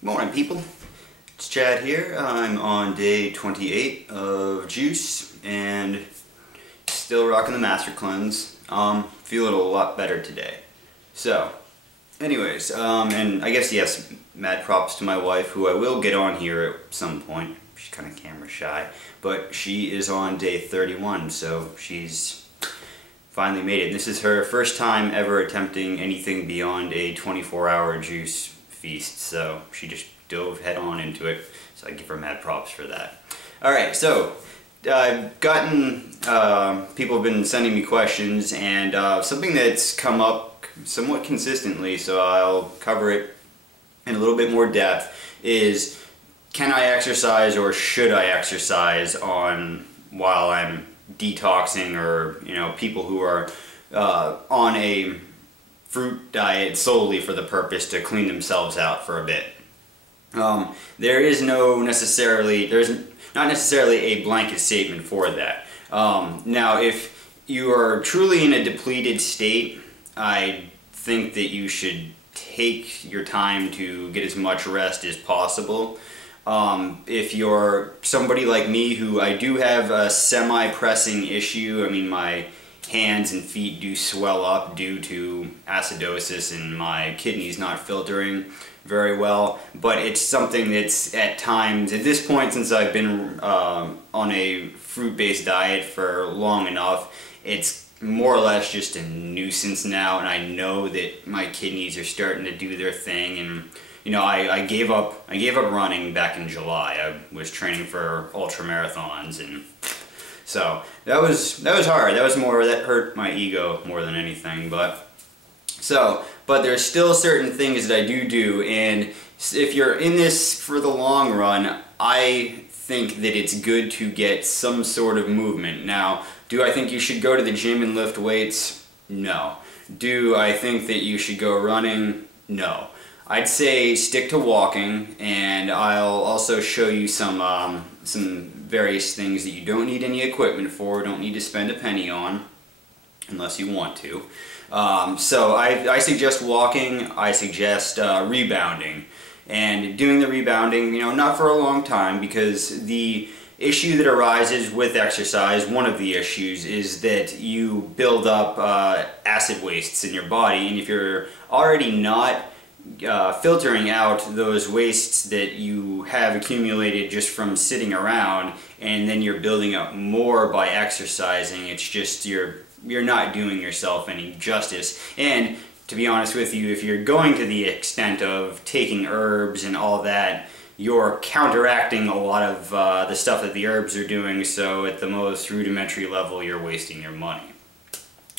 Morning people, it's Chad here. I'm on day 28 of juice and still rocking the master cleanse. Feeling a lot better today. So anyways, and I guess yes, mad props to my wife, who I will get on here at some point. She's kind of camera shy, but she is on day 31, so she's finally made it. This is her first time ever attempting anything beyond a 24-hour juice feast, so she just dove head on into it, so I give her mad props for that. Alright, so I've gotten, people have been sending me questions, and something that's come up somewhat consistently, so I'll cover it in a little bit more depth, is can I exercise or should I exercise while I'm detoxing, or people who are on a fruit diet solely for the purpose to clean themselves out for a bit. There's not necessarily a blanket statement for that. Now, if you are truly in a depleted state, I think that you should take your time to get as much rest as possible. If you're somebody like me, who I do have a semi-pressing issue, I mean my hands and feet do swell up due to acidosis and my kidneys not filtering very well, but it's something that's at times, at this point since I've been on a fruit-based diet for long enough, it's more or less just a nuisance now, and I know that my kidneys are starting to do their thing. And I gave up running back in July. I was training for ultra marathons, and so that was hard. That hurt my ego more than anything. But there's still certain things that I do, and if you're in this for the long run, I think that it's good to get some sort of movement. Now, do I think you should go to the gym and lift weights? No. Do I think that you should go running? No. I'd say stick to walking, and I'll also show you some various things that you don't need any equipment for, don't need to spend a penny on, unless you want to. So I suggest walking, I suggest rebounding. And doing the rebounding, not for a long time, because the issue that arises with exercise, one of the issues, is that you build up acid wastes in your body, and if you're already not filtering out those wastes that you have accumulated just from sitting around, and then you're building up more by exercising, it's just you're not doing yourself any justice. And to be honest with you, if you're going to the extent of taking herbs and all that, you're counteracting a lot of the stuff that the herbs are doing, so at the most rudimentary level you're wasting your money.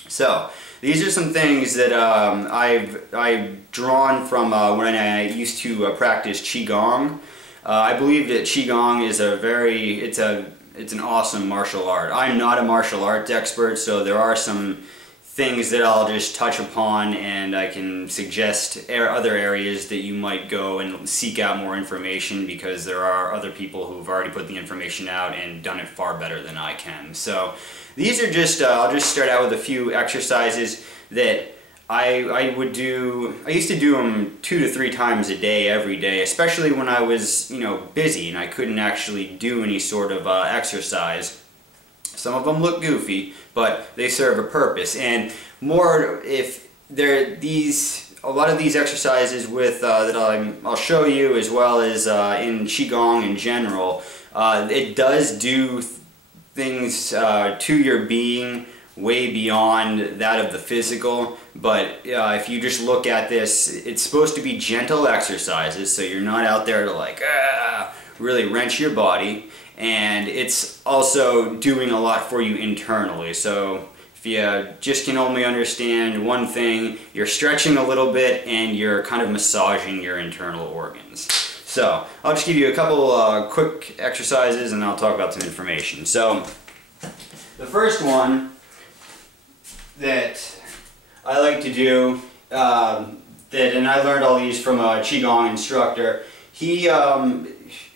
So these are some things that I've drawn from when I used to practice Qi Gong. I believe that Qi Gong is it's an awesome martial art. I'm not a martial arts expert, so there are some things that I'll just touch upon, and I can suggest other areas that you might go and seek out more information, because there are other people who've already put the information out and done it far better than I can. So these are just, I'll just start out with a few exercises that I would do. I used to do them 2 to 3 times a day, every day, especially when I was, busy and I couldn't actually do any sort of exercise. Some of them look goofy, but they serve a purpose. And more, if there a lot of these exercises with that I'll show you, as well as in Qigong in general, it does do things to your being way beyond that of the physical. But if you just look at this, it's supposed to be gentle exercises, so you're not out there to really wrench your body. And it's also doing a lot for you internally. So if you just can only understand one thing, you're stretching a little bit and you're kind of massaging your internal organs. So I'll just give you a couple quick exercises, and I'll talk about some information. So the first one that I like to do, and I learned all these from a Qigong instructor.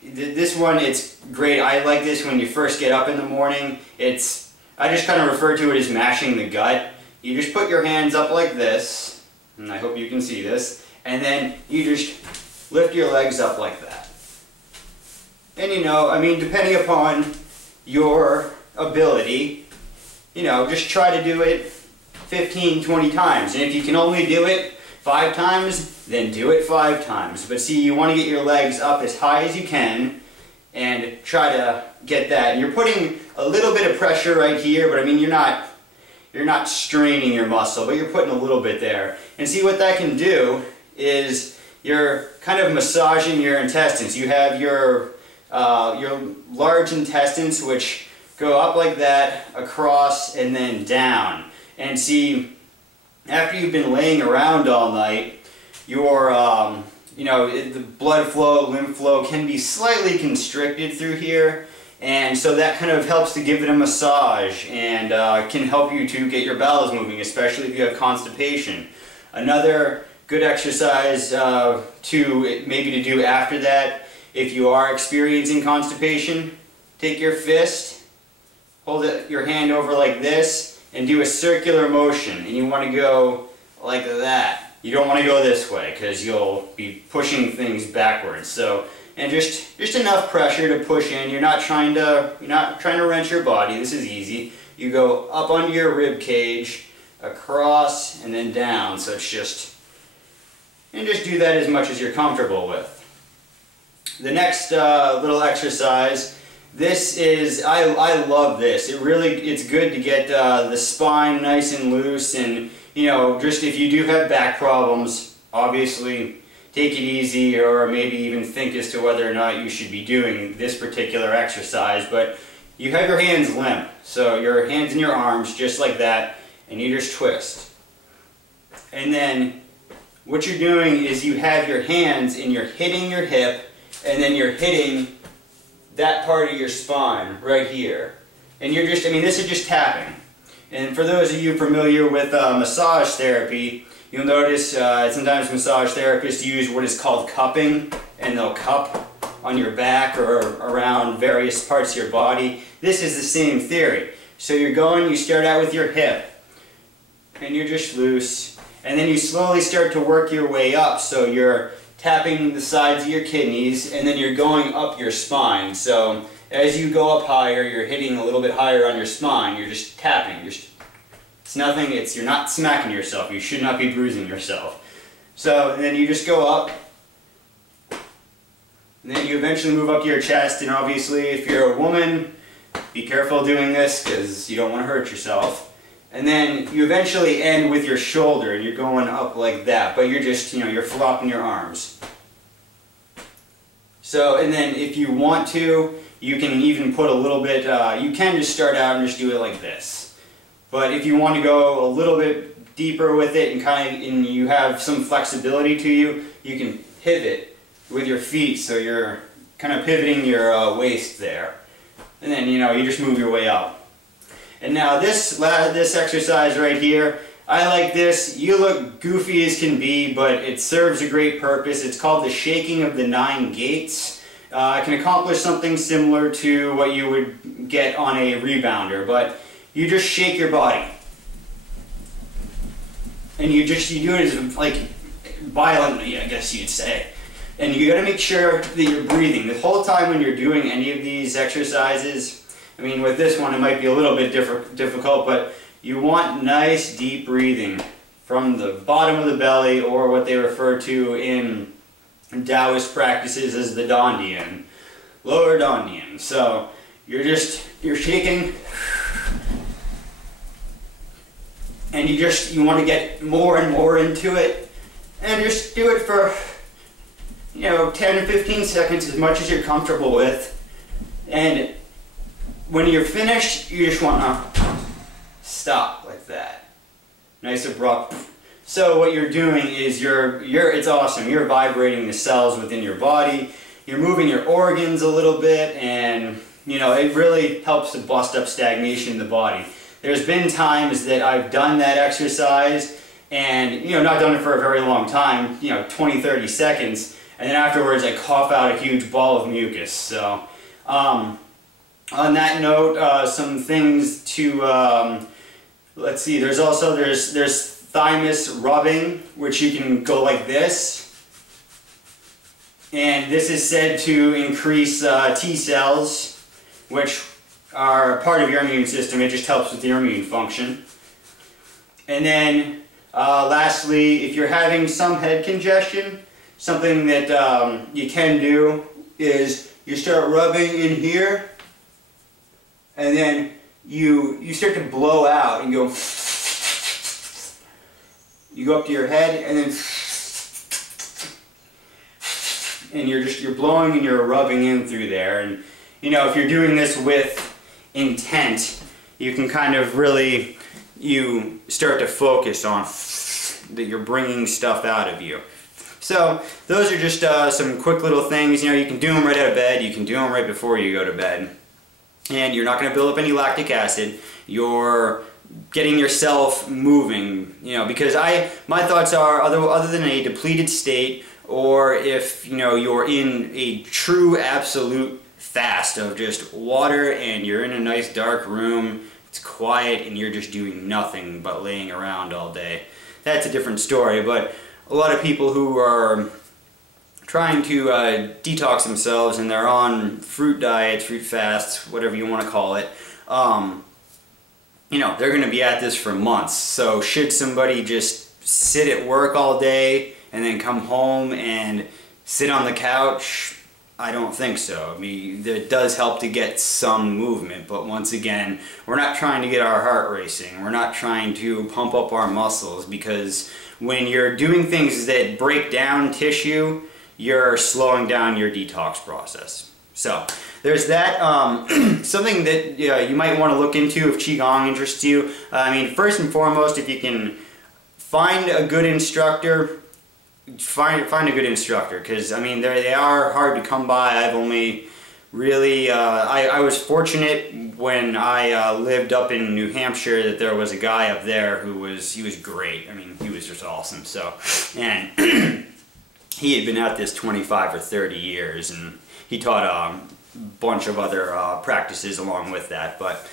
This one, it's great. I like this when you first get up in the morning. I just kind of refer to it as mashing the gut. You just put your hands up like this, and I hope you can see this, and then you just lift your legs up like that. And you know, I mean, depending upon your ability, you know, just try to do it 15, 20 times. And if you can only do it 5 times, then do it 5 times. But see, you want to get your legs up as high as you can and try to get that. And you're putting a little bit of pressure right here, but I mean, you're not straining your muscle, but you're putting a little bit there. And see, what that can do is you're kind of massaging your intestines. You have your large intestines, which go up like that, across, and then down. And see, after you've been laying around all night, your you know, the blood flow, lymph flow can be slightly constricted through here, and so that kind of helps to give it a massage and can help you to get your bowels moving, especially if you have constipation. Another good exercise maybe to do after that, if you are experiencing constipation, take your fist, hold your hand over like this, and do a circular motion. And you want to go like that. You don't want to go this way because you'll be pushing things backwards. So, and just enough pressure to push in. You're not trying to wrench your body. This is easy. You go up under your rib cage, across, and then down. So it's just do that as much as you're comfortable with. The next little exercise. This is, I love this. It's good to get the spine nice and loose, and you know, just if you do have back problems, obviously take it easy, or maybe even think as to whether or not you should be doing this particular exercise. But you have your hands limp, so your hands and your arms just like that, and you just twist. And then what you're doing is you have your hands and you're hitting your hip, and then you're hitting that part of your spine right here. And you're just, I mean, this is just tapping. And for those of you familiar with massage therapy, you'll notice sometimes massage therapists use what is called cupping, and they'll cup on your back or around various parts of your body. This is the same theory. So you start out with your hip, and you're just loose, and then you slowly start to work your way up. So you're tapping the sides of your kidneys, and then you're going up your spine. So as you go up higher, you're hitting a little bit higher on your spine. You're just tapping. It's nothing. You're not smacking yourself. You should not be bruising yourself. So then you just go up, and then you eventually move up to your chest. And obviously, if you're a woman, be careful doing this because you don't want to hurt yourself. And then you eventually end with your shoulder, and you're going up like that, but you're just, you're flopping your arms. So, and then if you want to, you can even put a little bit, you can just start out and just do it like this. But if you want to go a little bit deeper with it and you have some flexibility to you, you can pivot with your feet, so you're kind of pivoting your waist there. And then, you just move your way up. And now this exercise right here, I like this. You look goofy as can be, but it serves a great purpose. It's called the shaking of the 9 gates. It can accomplish something similar to what you would get on a rebounder, but you just shake your body. And you do it as, like, violently, I guess you'd say. And you gotta make sure that you're breathing. The whole time when you're doing any of these exercises, I mean, with this one it might be a little bit difficult, but you want nice deep breathing from the bottom of the belly, or what they refer to in Taoist practices as the Dandian, lower Dandian. So you're shaking, and you want to get more and more into it, and just do it for 10 to 15 seconds, as much as you're comfortable with. And when you're finished, you just want to stop like that. Nice abrupt. So what you're doing is it's awesome. You're vibrating the cells within your body. You're moving your organs a little bit, and it really helps to bust up stagnation in the body. There's been times that I've done that exercise and not done it for a very long time, 20, 30 seconds, and then afterwards I cough out a huge ball of mucus. So on that note, some things to, let's see, there's thymus rubbing, which you can go like this. And this is said to increase T cells, which are part of your immune system. It just helps with your immune function. And then lastly, if you're having some head congestion, something that you can do is you start rubbing in here, and then you start to blow out and go. You go up to your head, and then you're blowing and you're rubbing in through there. And you know, if you're doing this with intent, you can kind of really start to focus on that you're bringing stuff out of you. So those are just some quick little things. You know, you can do them right out of bed. You can do them right before you go to bed, and you're not going to build up any lactic acid. You're getting yourself moving. You know, because my thoughts are other than a depleted state, or if you know you're in a true absolute fast of just water and you're in a nice dark room, it's quiet, and you're just doing nothing but laying around all day. That's a different story. But a lot of people who are trying to detox themselves and they're on fruit diets, fruit fasts, whatever you want to call it, you know, they're going to be at this for months. So should somebody just sit at work all day and then come home and sit on the couch? I don't think so. I mean, it does help to get some movement, but once again, we're not trying to get our heart racing. We're not trying to pump up our muscles, because when you're doing things that break down tissue, you're slowing down your detox process. So there's that. Something that you might want to look into if Qi Gong interests you. I mean, first and foremost, if you can find a good instructor, find a good instructor, because I mean they are hard to come by. I've only really I was fortunate when I lived up in New Hampshire that there was a guy up there who was great. I mean, he was just awesome. So, and he had been at this 25 or 30 years, and he taught a bunch of other practices along with that. But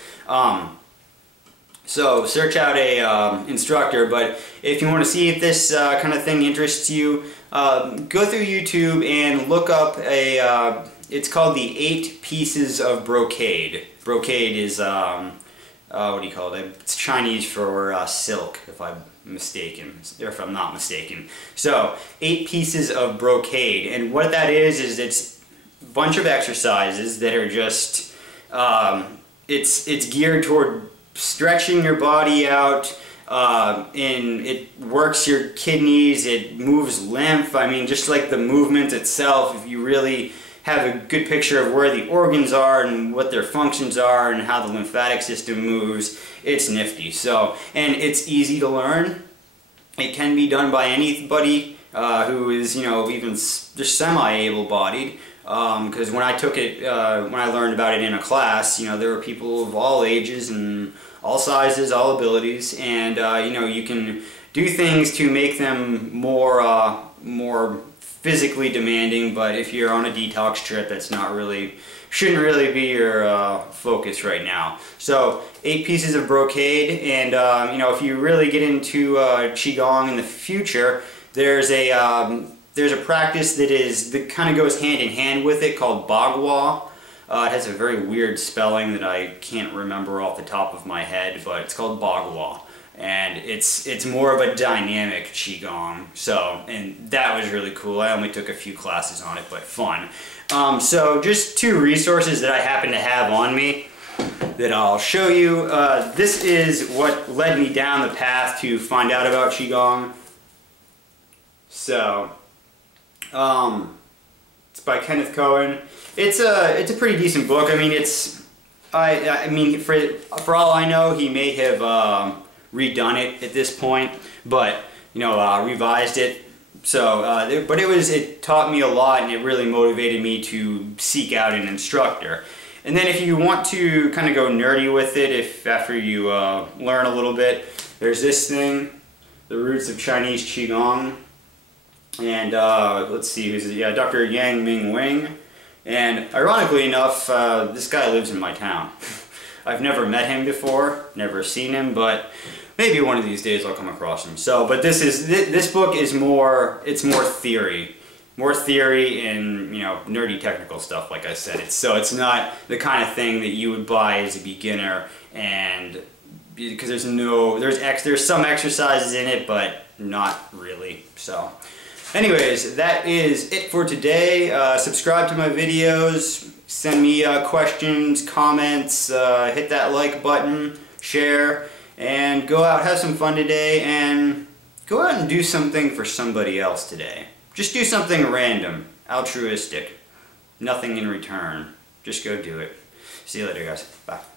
so search out a instructor. But if you want to see if this kind of thing interests you, go through YouTube and look up a, it's called the 8 Pieces of Brocade. Brocade is, what do you call it? It's Chinese for silk, if I'm mistaken, or if I'm not mistaken. So 8 Pieces of Brocade, and what that is it's a bunch of exercises that are just, it's geared toward stretching your body out, and it works your kidneys, it moves lymph. I mean, just like the movement itself, if you really have a good picture of where the organs are and what their functions are and how the lymphatic system moves, it's nifty. So, and it's easy to learn. It can be done by anybody who is, you know, even just semi-able-bodied. Because when I took it, when I learned about it in a class, you know, there were people of all ages and all sizes, all abilities, and you know, you can do things to make them more physically demanding. But if you're on a detox trip, that's not really, shouldn't really be your focus right now. So 8 Pieces of Brocade, and you know, if you really get into Qi Gong in the future, there's a practice that kind of goes hand in hand with it called Bagua. It has a very weird spelling that I can't remember off the top of my head, but it's called Bagua, and it's more of a dynamic Qigong. So, and that was really cool. I only took a few classes on it, but fun. So just 2 resources that I happen to have on me that I'll show you. This is what led me down the path to find out about Qigong. So, it's by Kenneth Cohen. It's a pretty decent book. I mean, I mean, for all I know, he may have redone it at this point, but you know, revised it. So, but it taught me a lot, and it really motivated me to seek out an instructor. And then if you want to kind of go nerdy with it, if after you learn a little bit, there's this thing, The Roots of Chinese Qigong. And let's see, who's it? Yeah, Dr. Yang Ming Wing. And ironically enough, this guy lives in my town. I've never met him before, never seen him, but maybe one of these days I'll come across him. So, but this book is more, it's more theory, more theory and, you know, nerdy technical stuff, like I said. It's not the kind of thing that you would buy as a beginner, and because there's some exercises in it, but not really. So anyways, that is it for today. Subscribe to my videos, send me questions, comments, hit that like button, share, and go out, have some fun today, and go out and do something for somebody else today. Just do something random, altruistic, nothing in return. Just go do it. See you later, guys. Bye.